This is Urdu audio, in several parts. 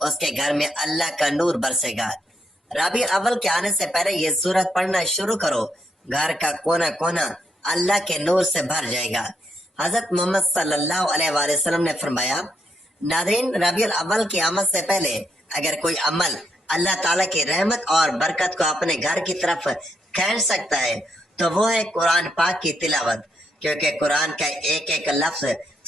اس کے گھر میں اللہ کا نور برسے گا۔ ربیع الاول کے آنے سے پہلے یہ سورت پڑھنا شروع کرو، گھر کا کونا کونا اللہ کے نور سے بھر جائے گا۔ حضرت محمد صلی اللہ علیہ وآلہ وسلم نے فرمایا، ناظرین، ربیع الاول کی آمد سے پہلے اگر کوئی عمل اللہ تعالیٰ کی رحمت اور برکت کو اپنے گھر کی طرف کھینچ سکتا ہے تو وہ ہے قرآن پاک کی تلاوت، کیونکہ قرآن کا ایک ایک لفظ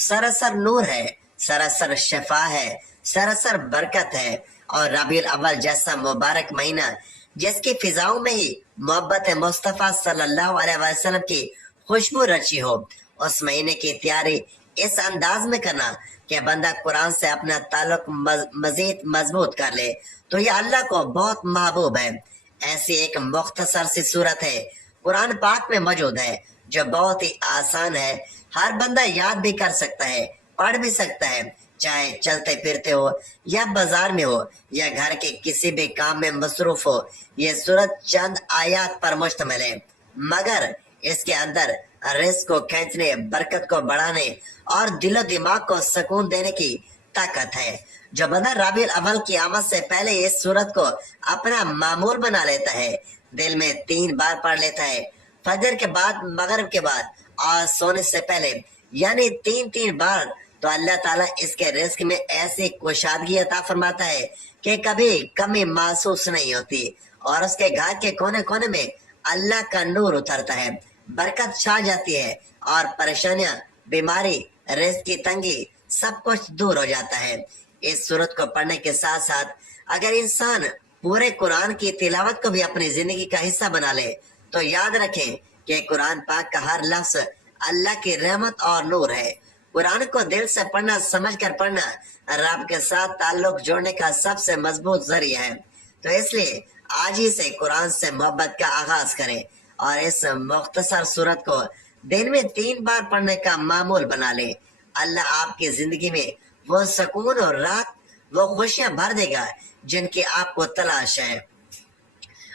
سراسر نور ہے، سراسر شفا ہے، سراسر برکت ہے۔ اور ربیع الاول جیسا مبارک مہینہ جس کی فضاؤں میں ہی محبت مصطفیٰ صلی اللہ علیہ وسلم کی خوشبو رچی ہو، اس مہینے کی تیاری اس انداز میں کرنا کہ بندہ قرآن سے اپنا تعلق مزید مضبوط کر لے تو یہ اللہ کو بہت محبوب ہے۔ ایسی ایک مختصر سی صورت ہے قرآن پاک میں موجود ہے جو بہت ہی آسان ہے، ہر بندہ یاد بھی کر سکتا ہے، پڑھ بھی سکتا ہے، چاہے چلتے پھرتے ہو یا بازار میں ہو یا گھر کے کسی بھی کام میں مصروف ہو۔ یہ صورت چند آیات پر مشتمل ہے، مگر اس کے اندر رزق کو کھینچنے، برکت کو بڑھانے اور دل و دماغ کو سکون دینے کی طاقت ہے۔ جو بندہ ربیع الاول کی آمد سے پہلے اس صورت کو اپنا معمول بنا لیتا ہے، دل میں 3 بار پڑھ لیتا ہے، فجر کے بعد، مغرب کے بعد اور سونے سے پہلے، یعنی 3 بار، تو اللہ تعالیٰ اس کے رزق میں ایسی کشادگی عطا فرماتا ہے کہ کبھی کمی محسوس نہیں ہوتی، اور اس کے گھر کے کونے کونے میں اللہ کا نور اترتا ہے، برکت چھا جاتی ہے اور پریشانیاں، بیماری، رزق کی تنگی سب کچھ دور ہو جاتا ہے۔ اس صورت کو پڑھنے کے ساتھ ساتھ اگر انسان پورے قرآن کی تلاوت کو بھی اپنی زندگی کا حصہ بنا لے تو یاد رکھیں کہ قرآن پاک کا ہر لفظ اللہ کی رحمت اور نور ہے۔ قرآن کو دل سے پڑھنا، سمجھ کر پڑھنا، رب کے ساتھ تعلق جوڑنے کا سب سے مضبوط ذریعہ ہے۔ تو اس لیے آج ہی سے قرآن سے محبت کا آغاز کریں اور اس مختصر صورت کو دن میں 3 بار پڑھنے کا معمول بنا لیں۔ اللہ آپ کی زندگی میں وہ سکون اور راحت، وہ خوشیاں بھر دے گا جن کی آپ کو تلاش ہے،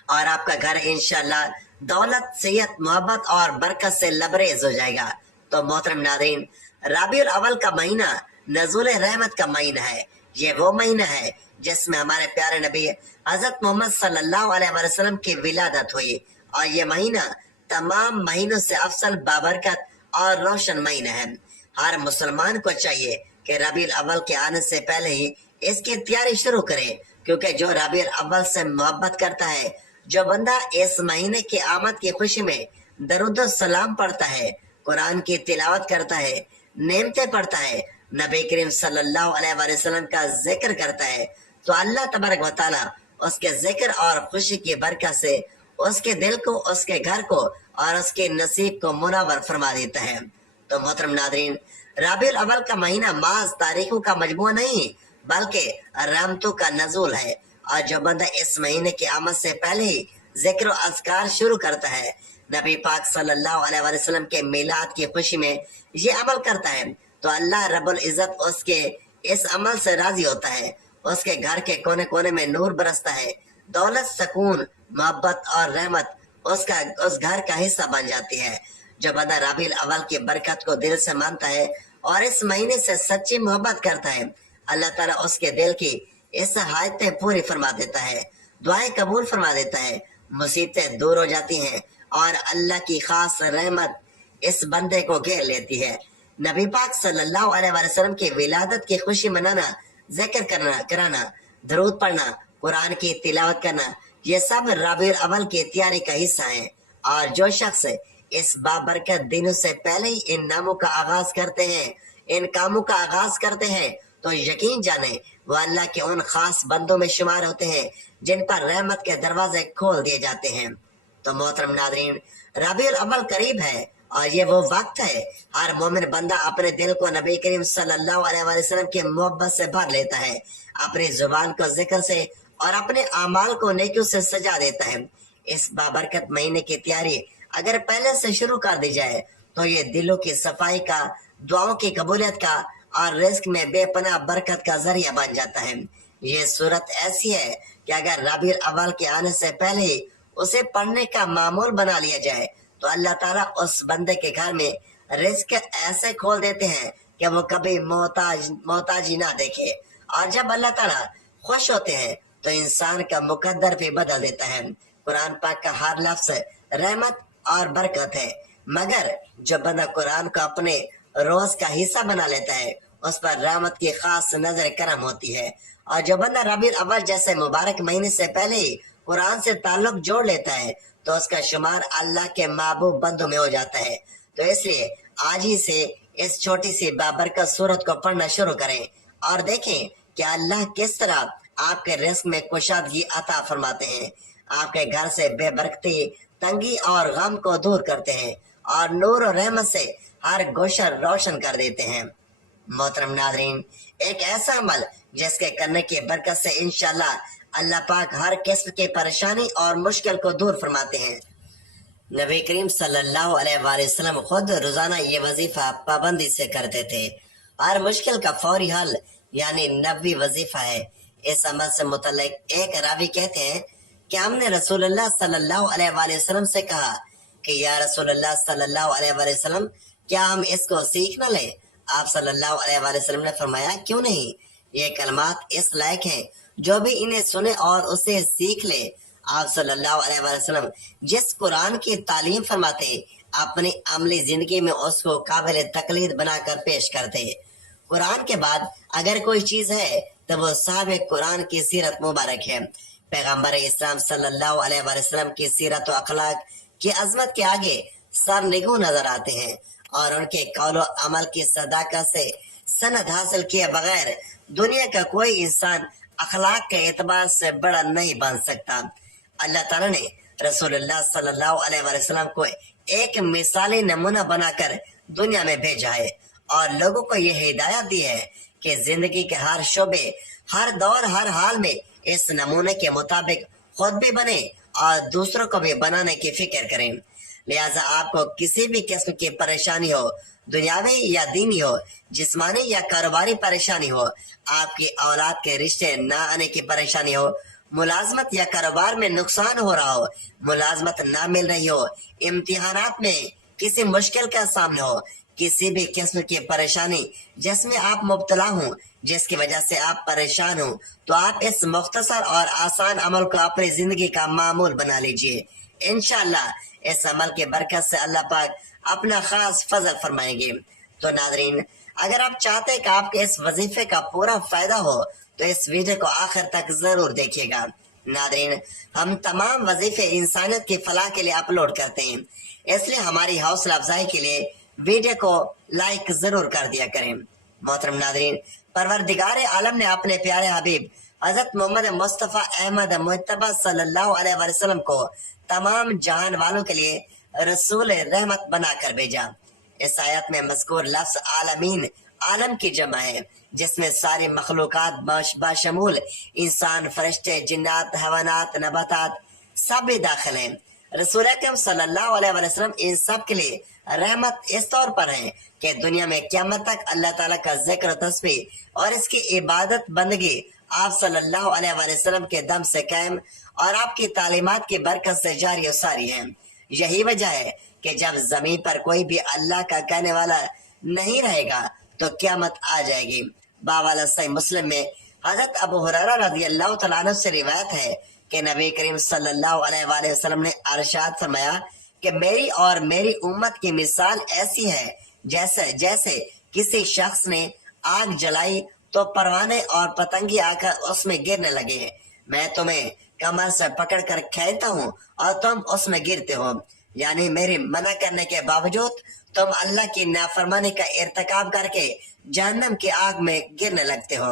اور آپ کا گھر انشاءاللہ دولت، صحت، محبت اور برکت سے لبریز ہو جائے گا۔ تو محترم ناظرین، ربیع الاول کا مہینہ نزول رحمت کا مہینہ ہے۔ یہ وہ مہینہ ہے جس میں ہمارے پیارے نبی حضرت محمد صلی اللہ علیہ وسلم کی ولادت ہوئی، اور یہ مہینہ تمام مہینوں سے افضل، بابرکت اور روشن مہینہ ہے۔ ہر مسلمان کو چاہیے کہ ربیع الاول کے آنے سے پہلے ہی اس کی تیاری شروع کرے، کیونکہ جو ربیع الاول سے محبت کرتا ہے، جو بندہ اس مہینے کی آمد کی خوشی میں درود و سلام پڑھتا ہے، قرآن کی تلاوت کرتا ہے، نعمتیں پڑھتا ہے، نبی کریم صلی اللہ علیہ وآلہ وسلم کا ذکر کرتا ہے، تو اللہ تبارک و تعالیٰ اس کے ذکر اور خوشی کی برکت سے اس کے دل کو، اس کے گھر کو اور اس کے نصیب کو منور فرما دیتا ہے۔ تو محترم ناظرین، ربیع الاول کا مہینہ محض تاریخوں کا مجموعہ نہیں بلکہ رحمتوں کا نزول ہے، اور جو بندہ اس مہینے کی آمد سے پہلے ہی ذکر و اذکار شروع کرتا ہے، نبی پاک صلی اللہ علیہ وآلہ وسلم کے میلاد کی خوشی میں یہ عمل کرتا ہے، تو اللہ رب العزت اس کے اس عمل سے راضی ہوتا ہے، اس کے گھر کے کونے کونے میں نور برستا ہے، دولت، سکون، محبت اور رحمت اس گھر کا حصہ بن جاتی ہے۔ جو بندہ ربیع الاول کی برکت کو دل سے مانتا ہے اور اس مہینے سے سچی محبت کرتا ہے، اللہ تعالیٰ اس کے دل کی اس حاجتیں پوری فرما دیتا ہے، دعائیں قبول فرما دیتا ہے، مصیبتیں دور ہو جاتی ہیں اور اللہ کی خاص رحمت اس بندے کو گھیر لیتی ہے۔ نبی پاک صلی اللہ علیہ وسلم کی ولادت کی خوشی منانا، ذکر کرانا، درود پڑھنا، قرآن کی تلاوت کرنا، یہ سب ربیع الاول کی تیاری کا حصہ ہیں، اور جو شخص اس بابرکت دنوں سے پہلے ہی ان ناموں کا آغاز کرتے ہیں، ان کاموں کا آغاز کرتے ہیں، تو یقین جانیں وہ اللہ کے ان خاص بندوں میں شمار ہوتے ہیں جن پر رحمت کے دروازے کھول دیے جاتے ہیں۔ تو محترم ناظرین، ربیع الاول قریب ہے، اور یہ وہ وقت ہے ہر مومن بندہ اپنے دل کو نبی کریم صلی اللہ علیہ وسلم کی محبت سے بھر لیتا ہے، اپنی زبان کو ذکر سے اور اپنے اعمال کو نیکیوں سے سجا دیتا ہے۔ اس بابرکت مہینے کی تیاری اگر پہلے سے شروع کر دی جائے تو یہ دلوں کی صفائی کا، دعاؤں کی قبولیت کا اور رزق میں بے پناہ برکت کا ذریعہ بن جاتا ہے۔ یہ صورت ایسی ہے کہ اگر ربیع الاول کے آنے سے پہلے ہی اسے پڑھنے کا معمول بنا لیا جائے تو اللہ تعالیٰ اس بندے کے گھر میں رزق ایسے کھول دیتے ہیں کہ وہ کبھی محتاجی نہ دیکھے، اور جب اللہ تعالیٰ خوش ہوتے ہیں تو انسان کا مقدر بھی بدل دیتا ہے۔ قرآن پاک کا ہر لفظ رحمت اور برکت ہے، مگر جو بندہ قرآن کو اپنے روز کا حصہ بنا لیتا ہے اس پر رحمت کی خاص نظر کرم ہوتی ہے، اور جو بندہ ربیع الاول جیسے مبارک مہینے سے پہلے ہی قرآن سے تعلق جوڑ لیتا ہے تو اس کا شمار اللہ کے محبوب بندوں میں ہو جاتا ہے۔ تو اس لیے آج ہی سے اس چھوٹی سی بابرکت سورت کو پڑھنا شروع کریں اور دیکھیں کہ اللہ کس طرح آپ کے رزق میں کشادگی عطا فرماتے ہیں، آپ کے گھر سے بے برکتی، تنگی اور غم کو دور کرتے ہیں اور نور و رحمت سے ہر گوشہ روشن کر دیتے ہیں۔ محترم ناظرین، ایک ایسا عمل جس کے کرنے کی برکت سے انشاءاللہ اللہ پاک ہر قسم کی پریشانی اور مشکل کو دور فرماتے ہیں۔ نبی کریم صلی اللہ علیہ وآلہ وسلم خود روزانہ یہ وظیفہ پابندی سے کرتے تھے۔ ہر مشکل کا فوری حل یعنی نبوی وظیفہ ہے۔ اس عمل سے متعلق ایک راوی کہتے ہیں کہ ہم نے رسول اللہ صلی اللہ علیہ وآلہ وسلم سے کہا کہ یا رسول اللہ صلی اللہ علیہ وآلہ وسلم، کیا ہم اس کو سیکھ نہ لیں؟ آپ صلی اللہ علیہ وآلہ وسلم نے فرمایا، کیوں نہیں؟ یہ کلمات اس لائق ہیں جو بھی انہیں سنے اور اسے سیکھ لے۔ آپ صلی اللہ علیہ وآلہ وسلم جس قرآن کی تعلیم فرماتے اپنی عملی زندگی میں اس کو قابل تقلید بنا کر پیش کرتے۔ قرآن کے بعد اگر کوئی چیز ہے تو وہ صاحب قرآن کی سیرت مبارک ہے۔ پیغمبر اسلام صلی اللہ علیہ وآلہ وسلم کی سیرت و اخلاق کی عظمت کے آگے سر نگو نظر آتے ہیں، اور ان کے قول و عمل کی صداقت سے سند حاصل کیے بغیر دنیا کا کوئی انسان اخلاق کے اعتبار سے بڑا نہیں بن سکتا۔ اللہ تعالیٰ نے رسول اللہ صلی اللہ علیہ وآلہ وسلم کو ایک مثالی نمونہ بنا کر دنیا میں بھیجا ہے اور لوگوں کو یہ ہدایت دی ہے کہ زندگی کے ہر شعبے، ہر دور، ہر حال میں اس نمونے کے مطابق خود بھی بنے اور دوسروں کو بھی بنانے کی فکر کریں۔ لہٰذا آپ کو کسی بھی قسم کی پریشانی ہو، دنیاوی یا دینی ہو، جسمانی یا کاروباری پریشانی ہو، آپ کی اولاد کے رشتے نہ آنے کی پریشانی ہو، ملازمت یا کاروبار میں نقصان ہو رہا ہو، ملازمت نہ مل رہی ہو، امتحانات میں کسی مشکل کا سامنا ہو، کسی بھی قسم کی پریشانی جس میں آپ مبتلا ہوں، جس کی وجہ سے آپ پریشان ہوں، تو آپ اس مختصر اور آسان عمل کو اپنی زندگی کا معمول بنا لیجئے۔ انشاءاللہ اس عمل کی برکت سے اللہ پاک اپنا خاص فضل فرمائیں گے۔ تو ناظرین، اگر آپ چاہتے ہیں کہ آپ کے اس وظیفے کا پورا فائدہ ہو تو اس ویڈیو کو آخر تک ضرور دیکھیے گا۔ ناظرین، ہم تمام وظیفے انسانیت کی فلاح کے لیے اپلوڈ کرتے ہیں، اس لیے ہماری حوصلہ افزائی کے لیے ویڈیو کو لائک ضرور کر دیا کریں۔ محترم ناظرین، پروردگار عالم نے اپنے پیارے حبیب حضرت محمد مصطفیٰ احمد مجتبیٰ صلی اللہ علیہ وسلم کو تمام جہان والوں کے لیے رسول رحمت بنا کر بھیجا۔ اس آیت میں مذکور لفظ عالمین عالم کی جمع ہے، جس میں ساری مخلوقات باشمول انسان، فرشتے، جنات، حیوانات، نباتات سب بھی داخل ہیں۔ رسول اکرم صلی اللہ علیہ وسلم ان سب کے لیے رحمت اس طور پر ہیں کہ دنیا میں قیامت تک اللہ تعالیٰ کا ذکر و تسبیح اور اس کی عبادت بندگی آپ صلی اللہ علیہ وسلم کے دم سے قائم اور آپ کی تعلیمات کی برکت سے جاری و ساری ہیں۔ یہی وجہ ہے کہ جب زمین پر کوئی بھی اللہ کا کہنے والا نہیں رہے گا تو قیامت آ جائے گی۔ باوالا صحیح مسلم میں حضرت ابو ہریرہ رضی اللہ تعالیٰ عنہ سے روایت ہے کہ نبی کریم صلی اللہ علیہ وآلہ وسلم نے ارشاد فرمایا کہ میری اور میری امت کی مثال ایسی ہے جیسے کسی شخص نے آگ جلائی تو پروانے اور پتنگی آ کر اس میں گرنے لگے۔ میں تمہیں کمر سے پکڑ کر کھینچتا ہوں اور تم اس میں گرتے ہو، یعنی میری منع کرنے کے باوجود تم اللہ کی نافرمانی کا ارتکاب کر کے جہنم کی آگ میں گرنے لگتے ہو۔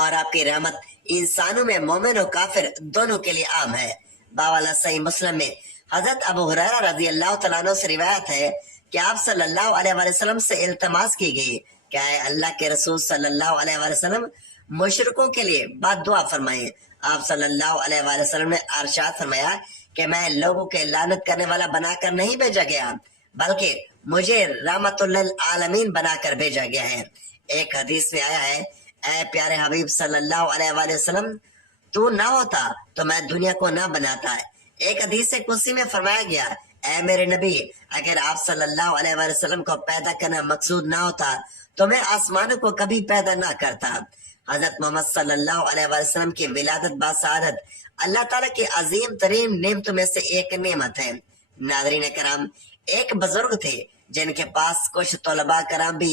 اور آپ کی رحمت انسانوں میں مومن و کافر دونوں کے لیے عام ہے۔ باوالا صحیح مسلم میں حضرت ابو ہریرہ رضی اللہ تعالیٰ عنہ سے روایت ہے کہ آپ صلی اللہ علیہ وسلم سے التماس کی گئی کہ اے اللہ کے رسول صلی اللہ علیہ وسلم، مشرکوں کے لیے بد دعا فرمائیں۔ آپ صلی اللہ علیہ وسلم نے ارشاد فرمایا کہ میں لوگوں کے لعنت کرنے والا بنا کر نہیں بھیجا گیا، بلکہ مجھے رحمت للعالمین بنا کر بھیجا گیا ہے۔ ایک حدیث میں آیا ہے، اے پیارے حبیب صلی اللہ علیہ وسلم، تو نہ ہوتا تو میں دنیا کو نہ بناتا۔ ایک حدیث قدسی میں فرمایا گیا، اے میرے نبی، اگر آپ صلی اللہ علیہ وسلم کو پیدا کرنا مقصود نہ ہوتا تو میں آسمانوں کو کبھی پیدا نہ کرتا۔ حضرت محمد صلی اللہ علیہ وسلم کی ولادت باسعادت اللہ تعالیٰ کی عظیم ترین نعمتوں میں سے ایک نعمت ہے۔ ناظرین کرام، ایک بزرگ تھے جن کے پاس کچھ طلباء کرام بھی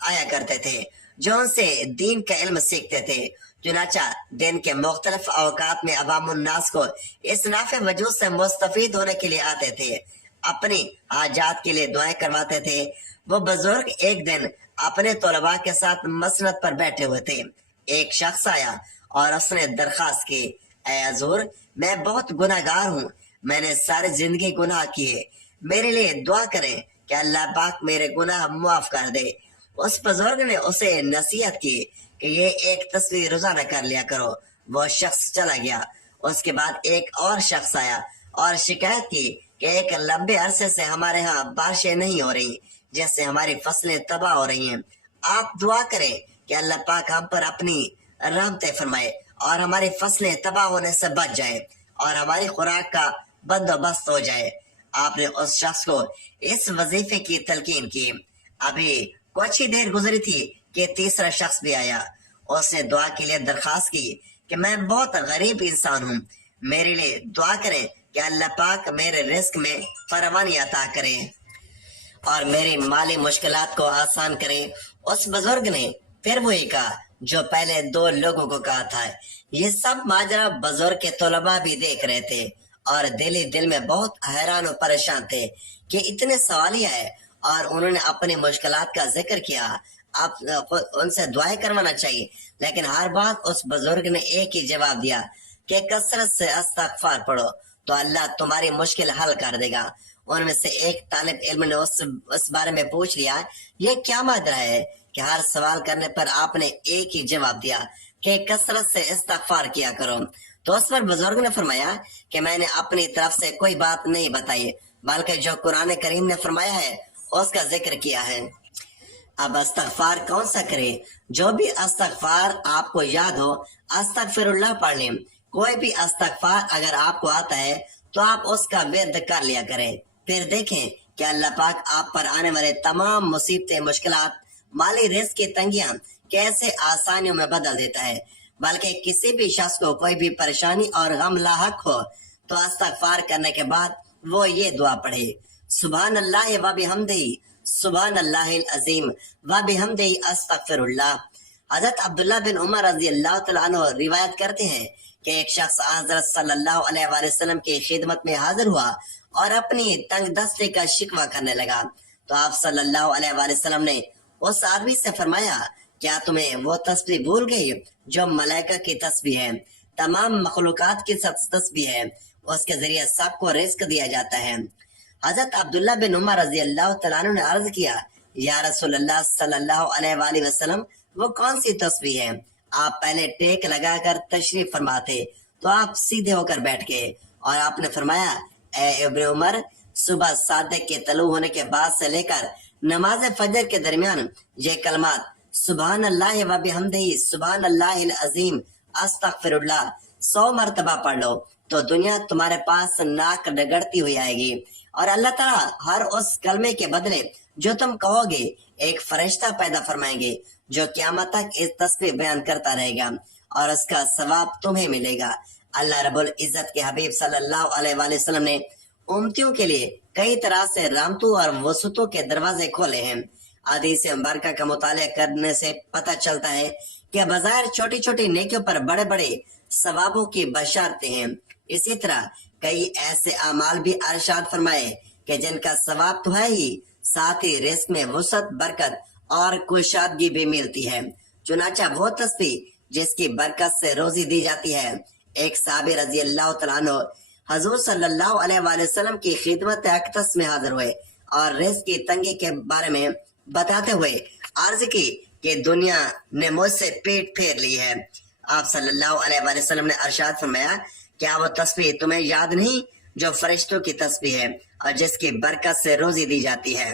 آیا کرتے تھے جو ان سے دین کا علم سیکھتے تھے۔ چنانچہ دن کے مختلف اوقات میں عوام الناس کو اس نافع وجود سے مستفید ہونے کے لیے آتے تھے، اپنی حاجات کے لیے دعائیں کرواتے تھے۔ وہ بزرگ ایک دن اپنے طلباء کے ساتھ مسند پر بیٹھے ہوئے تھے۔ ایک شخص آیا اور اس نے درخواست کی، اے حضور، میں بہت گناہ گار ہوں، میں نے ساری زندگی گناہ کیے، میرے لیے دعا کریں کہ اللہ پاک میرے گناہ معاف کر دے۔ اس بزرگ نے اسے نصیحت کی کہ یہ ایک تصویر روزانہ کر لیا کرو۔ وہ شخص چلا گیا۔ اس کے بعد ایک اور شخص آیا اور شکایت کی کہ ایک لمبے عرصے سے ہمارے ہاں بارشیں نہیں ہو رہی، جس سے ہماری فصلیں تباہ ہو رہی ہیں۔ آپ دعا کریں کہ اللہ پاک ہم پر اپنی رحمتیں فرمائے اور ہماری فصلیں تباہ ہونے سے بچ جائے اور ہماری خوراک کا بندوبست ہو جائے۔ آپ نے اس شخص کو اس وظیفے کی تلقین کی۔ ابھی کچھ ہی دیر گزری تھی کہ تیسرا شخص بھی آیا۔ اس نے دعا کے لیے درخواست کی کہ میں بہت غریب انسان ہوں، میرے لیے دعا کریں کہ اللہ پاک میرے رزق میں فراوانی عطا کرے اور میری مالی مشکلات کو آسان کرے۔ اس بزرگ نے پھر وہی کہا جو پہلے دو لوگوں کو کہا تھا۔ یہ سب ماجرا بزرگ کے طلباء بھی دیکھ رہے تھے اور دل میں بہت حیران و پریشان تھے کہ اتنے سوالیہ ہے اور انہوں نے اپنی مشکلات کا ذکر کیا۔ آپ ان سے دعائیں کروانا چاہیے، لیکن ہر بات اس بزرگ نے ایک ہی جواب دیا کہ کثرت سے استغفار پڑھو تو اللہ تمہاری مشکل حل کر دے گا۔ ان میں سے ایک طالب علم نے اس بارے میں پوچھ لیا، یہ کیا ماجرا ہے کہ ہر سوال کرنے پر آپ نے ایک ہی جواب دیا کہ کثرت سے استغفار کیا کرو؟ تو اس پر بزرگ نے فرمایا کہ میں نے اپنی طرف سے کوئی بات نہیں بتائی، بلکہ جو قرآن کریم نے فرمایا ہے اس کا ذکر کیا ہے۔ اب استغفار کون سا کرے؟ جو بھی استغفار آپ کو یاد ہو استغفر اللہ پڑھ لیں۔ کوئی بھی استغفار اگر آپ کو آتا ہے تو آپ اس کا ورد کر لیا کریں، پھر دیکھیں کہ اللہ پاک آپ پر آنے والے تمام مصیبتیں، مشکلات، مالی رزق کی تنگیاں کیسے آسانیوں میں بدل دیتا ہے۔ بلکہ کسی بھی شخص کو کوئی بھی پریشانی اور غم لاحق ہو تو استغفار کرنے کے بعد وہ یہ دعا پڑھے، سبحان اللہ و بحمدہ، سبحان اللہ العظیم و بحمدہ، استغفر اللہ۔ حضرت عبداللہ بن عمر رضی اللہ تعالیٰ عنہ روایت کرتے ہیں کہ ایک شخص حضرت صلی اللہ علیہ وآلہ وسلم کی خدمت میں حاضر ہوا اور اپنی تنگ دستی کا شکوہ کرنے لگا، تو آپ صلی اللہ علیہ وآلہ وسلم نے اس آدمی سے فرمایا، کیا تمہیں وہ تسبیح بھول گئی جو ملائکہ کی تسبیح ہے، تمام مخلوقات کی تسبیح ہے، اس کے ذریعے سب کو رزق دیا جاتا ہے۔ حضرت عبداللہ بن عمر رضی اللہ تعالیٰ عنہ نے عرض کیا، یا رسول اللہ صلی اللہ علیہ وآلہ وسلم، وہ کون سی تسبیح ہے؟ آپ پہلے ٹیک لگا کر تشریف فرما تھے تو آپ سیدھے ہو کر بیٹھ گئے اور آپ نے فرمایا، اے ابن عمر، صبح صادق کے طلوع ہونے کے بعد سے لے کر نماز فجر کے درمیان یہ کلمات سبحان اللہ و بحمدہ، سبحان اللہ العظیم، استغفر اللہ 100 مرتبہ پڑھ لو تو دنیا تمہارے پاس ناک ڈگڑتی ہوئی آئے گی اور اللہ تعالیٰ ہر اس کلمے کے بدلے جو تم کہو گے ایک فرشتہ پیدا فرمائیں گے جو قیامت تک اس تسبیح بیان کرتا رہے گا اور اس کا ثواب تمہیں ملے گا۔ اللہ رب العزت کے حبیب صلی اللہ علیہ وآلہ وسلم نے امتیوں کے لیے کئی طرح سے رحمتوں اور وسعتوں کے دروازے کھولے ہیں۔ حدیث مبارکہ کا مطالعہ کرنے سے پتہ چلتا ہے کہ بظاہر چھوٹی چھوٹی نیکیوں پر بڑے بڑے ثوابوں کی بشارتیں ہیں۔ اسی طرح کئی ایسے اعمال بھی ارشاد فرمائے کہ جن کا ثواب تو ہے ہی، ساتھ ہی رزق میں وسعت، برکت اور کشادگی بھی ملتی ہے۔ چنانچہ وہ تسبیح جس کی برکت سے روزی دی جاتی ہے، ایک صحابی رضی اللہ تعالیٰ عنہ حضور صلی اللہ علیہ وآلہ وسلم کی خدمت اقدس میں حاضر ہوئے اور رزق کی تنگی کے بارے میں بتاتے ہوئے عرض کی کہ دنیا نے مجھ سے پیٹ پھیر لی ہے۔ آپ صلی اللہ علیہ وآلہ وسلم نے ارشاد فرمایا، کیا وہ تسبیح تمہیں یاد نہیں جو فرشتوں کی تسبیح ہے اور جس کی برکت سے روزی دی جاتی ہے؟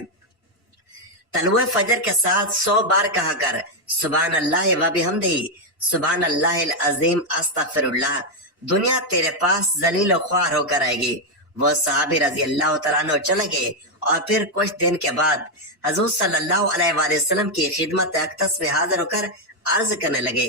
طلوع فجر کے ساتھ 100 بار کہا کر سبحان اللہ و بحمدہ، سبحان اللہ العظیم، استغفر اللہ، دنیا تیرے پاس ذلیل و خوار ہو کر آئے گی۔ وہ صحابی رضی اللہ تعالیٰ عنہ چلے گئے اور پھر کچھ دن کے بعد حضور صلی اللہ علیہ وآلہ وسلم کی خدمت اقدس میں حاضر ہو کر عرض کرنے لگے،